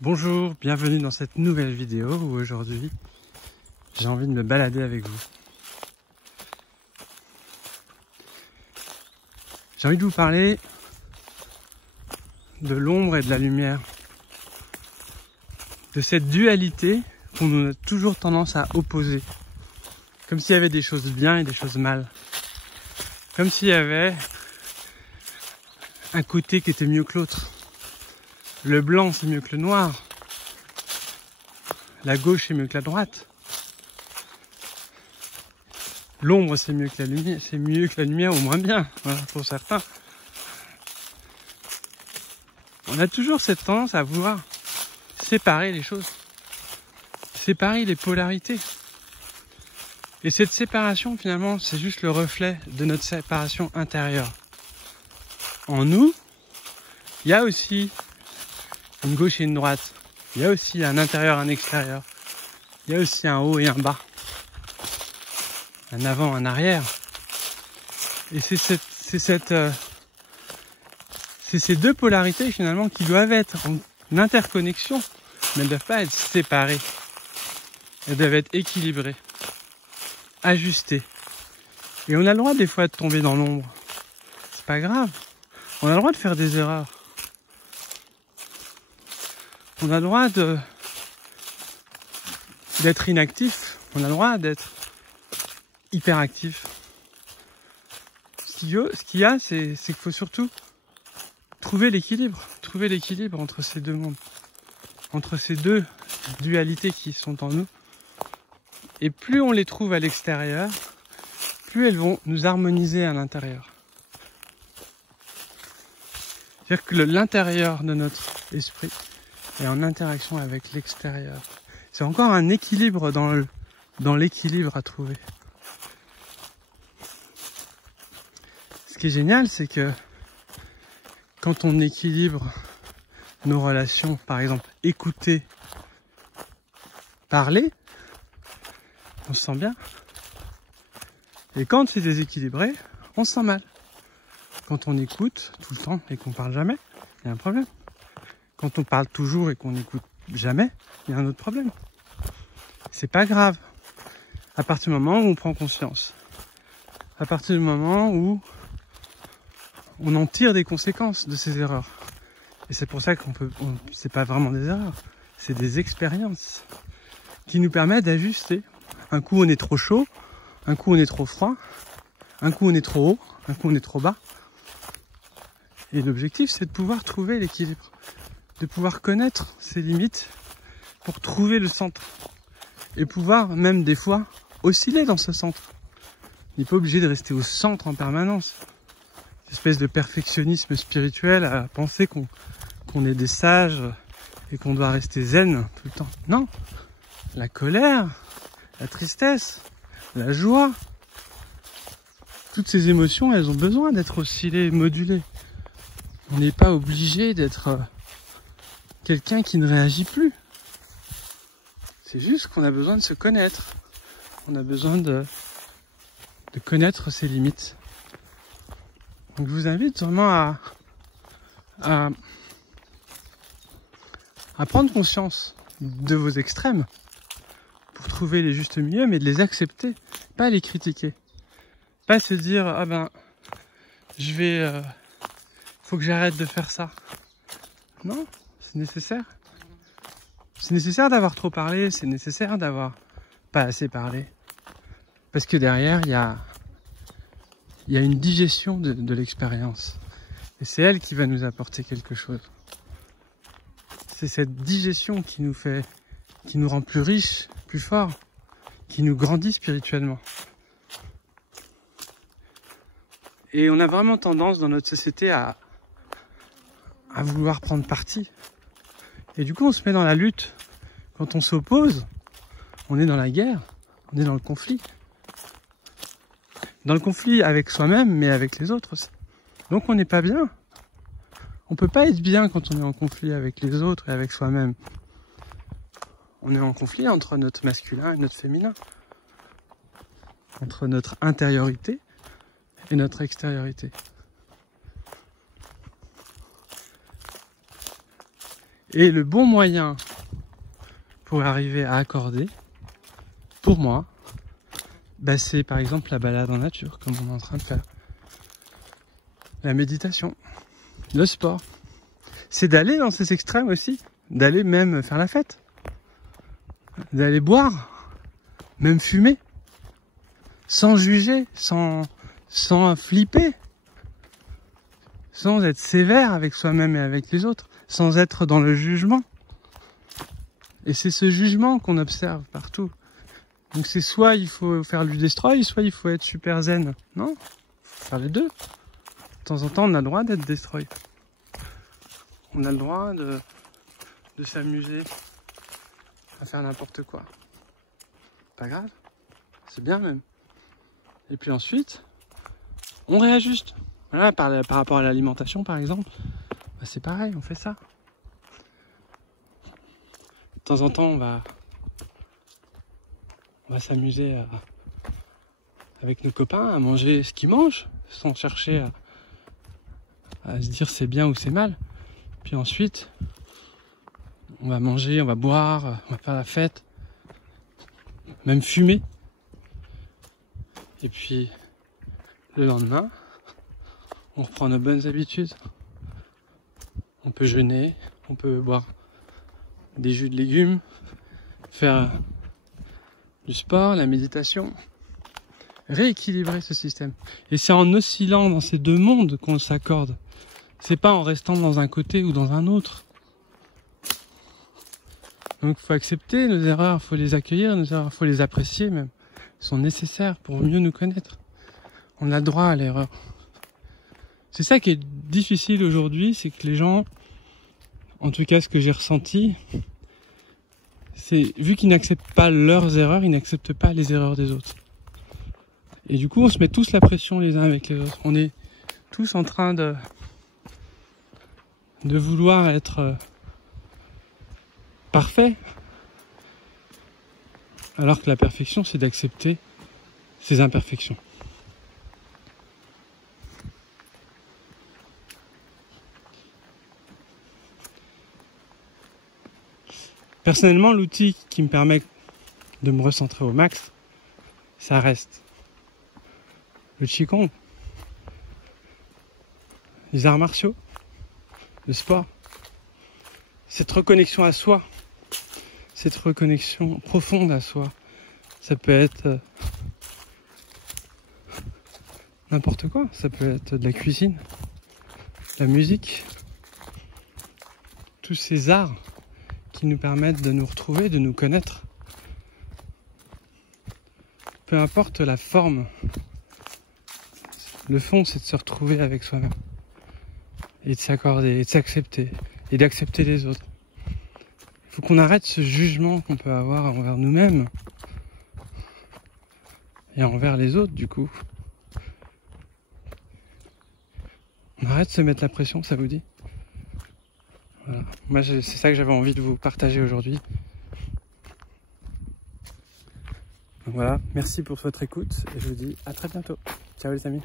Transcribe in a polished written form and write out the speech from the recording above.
Bonjour, bienvenue dans cette nouvelle vidéo où aujourd'hui j'ai envie de me balader avec vous. J'ai envie de vous parler de l'ombre et de la lumière, de cette dualité qu'on a toujours tendance à opposer, comme s'il y avait des choses bien et des choses mal, comme s'il y avait un côté qui était mieux que l'autre. Le blanc c'est mieux que le noir, la gauche c'est mieux que la droite, l'ombre c'est mieux que la lumière, c'est mieux que la lumière ou moins bien, voilà, pour certains. On a toujours cette tendance à vouloir séparer les choses, séparer les polarités. Et cette séparation finalement c'est juste le reflet de notre séparation intérieure. En nous, il y a aussi une gauche et une droite. Il y a aussi un intérieur, un extérieur. Il y a aussi un haut et un bas. Un avant, un arrière. Et c'est ces deux polarités finalement qui doivent être en interconnexion, mais elles ne doivent pas être séparées. Elles doivent être équilibrées, ajustées. Et on a le droit des fois de tomber dans l'ombre. C'est pas grave. On a le droit de faire des erreurs. On a le droit d'être inactif, on a le droit d'être hyperactif. Ce qu'il y a, c'est qu'il faut surtout trouver l'équilibre entre ces deux mondes, entre ces deux dualités qui sont en nous. Et plus on les trouve à l'extérieur, plus elles vont nous harmoniser à l'intérieur. C'est-à-dire que l'intérieur de notre esprit et en interaction avec l'extérieur. C'est encore un équilibre dans l'équilibre à trouver. Ce qui est génial, c'est que quand on équilibre nos relations, par exemple, écouter, parler, on se sent bien. Et quand c'est déséquilibré, on se sent mal. Quand on écoute tout le temps et qu'on parle jamais, il y a un problème. Quand on parle toujours et qu'on n'écoute jamais, il y a un autre problème. C'est pas grave. À partir du moment où on prend conscience. À partir du moment où on en tire des conséquences de ces erreurs. Et c'est pour ça c'est pas vraiment des erreurs. C'est des expériences qui nous permettent d'ajuster. Un coup on est trop chaud, un coup on est trop froid, un coup on est trop haut, un coup on est trop bas. Et l'objectif c'est de pouvoir trouver l'équilibre. De pouvoir connaître ses limites pour trouver le centre et pouvoir même des fois osciller dans ce centre. On n'est pas obligé de rester au centre en permanence. Une espèce de perfectionnisme spirituel à penser qu'on est des sages et qu'on doit rester zen tout le temps. Non, la colère, la tristesse, la joie, toutes ces émotions, elles ont besoin d'être oscillées, modulées. On n'est pas obligé d'être quelqu'un qui ne réagit plus. C'est juste qu'on a besoin de se connaître. On a besoin de connaître ses limites. Donc je vous invite vraiment à prendre conscience de vos extrêmes pour trouver les justes milieux, mais de les accepter, pas les critiquer. Pas se dire, ah ben, faut que j'arrête de faire ça. Non. C'est nécessaire. C'est nécessaire d'avoir trop parlé, c'est nécessaire d'avoir pas assez parlé. Parce que derrière, il y a une digestion de l'expérience. Et c'est elle qui va nous apporter quelque chose. C'est cette digestion qui nous rend plus riches, plus forts, qui nous grandit spirituellement. Et on a vraiment tendance dans notre société à vouloir prendre parti. Et du coup, on se met dans la lutte. Quand on s'oppose, on est dans la guerre, on est dans le conflit. Dans le conflit avec soi-même, mais avec les autres aussi. Donc on n'est pas bien. On peut pas être bien quand on est en conflit avec les autres et avec soi-même. On est en conflit entre notre masculin et notre féminin. Entre notre intériorité et notre extériorité. Et le bon moyen pour arriver à accorder, pour moi, bah c'est par exemple la balade en nature, comme on est en train de faire. La méditation, le sport. C'est d'aller dans ces extrêmes aussi, d'aller même faire la fête, d'aller boire, même fumer, sans juger, sans flipper, sans être sévère avec soi-même et avec les autres, sans être dans le jugement. Et c'est ce jugement qu'on observe partout. Donc c'est soit il faut faire du destroy, soit il faut être super zen. Non, faut faire les deux. De temps en temps, on a le droit d'être destroy. On a le droit de s'amuser à faire n'importe quoi. Pas grave, c'est bien même. Et puis ensuite, on réajuste. Voilà, par rapport à l'alimentation par exemple, bah c'est pareil, on fait ça. De temps en temps, on va s'amuser avec nos copains à manger ce qu'ils mangent, sans chercher à se dire c'est bien ou c'est mal. Puis ensuite, on va manger, on va boire, on va faire la fête, même fumer. Et puis, le lendemain, on reprend nos bonnes habitudes. On peut jeûner, on peut boire des jus de légumes, faire du sport, la méditation, rééquilibrer ce système. Et c'est en oscillant dans ces deux mondes qu'on s'accorde. C'est pas en restant dans un côté ou dans un autre. Donc il faut accepter nos erreurs, il faut les accueillir, nos erreurs, il faut les apprécier même. Elles sont nécessaires pour mieux nous connaître. On a le droit à l'erreur. C'est ça qui est difficile aujourd'hui, c'est que les gens, en tout cas ce que j'ai ressenti, c'est vu qu'ils n'acceptent pas leurs erreurs, ils n'acceptent pas les erreurs des autres. Et du coup on se met tous la pression les uns avec les autres. On est tous en train de vouloir être parfait, alors que la perfection c'est d'accepter ses imperfections. Personnellement, l'outil qui me permet de me recentrer au max, ça reste le Qigong, les arts martiaux, le sport, cette reconnexion à soi, cette reconnexion profonde à soi. Ça peut être n'importe quoi, ça peut être de la cuisine, de la musique, tous ces arts qui nous permettent de nous retrouver, de nous connaître. Peu importe la forme, le fond c'est de se retrouver avec soi-même et de s'accorder, et de s'accepter et d'accepter les autres. Il faut qu'on arrête ce jugement qu'on peut avoir envers nous-mêmes et envers les autres du coup. On arrête de se mettre la pression, ça vous dit ? Voilà. Moi c'est ça que j'avais envie de vous partager aujourd'hui. Donc voilà, merci pour votre écoute et je vous dis à très bientôt. Ciao les amis.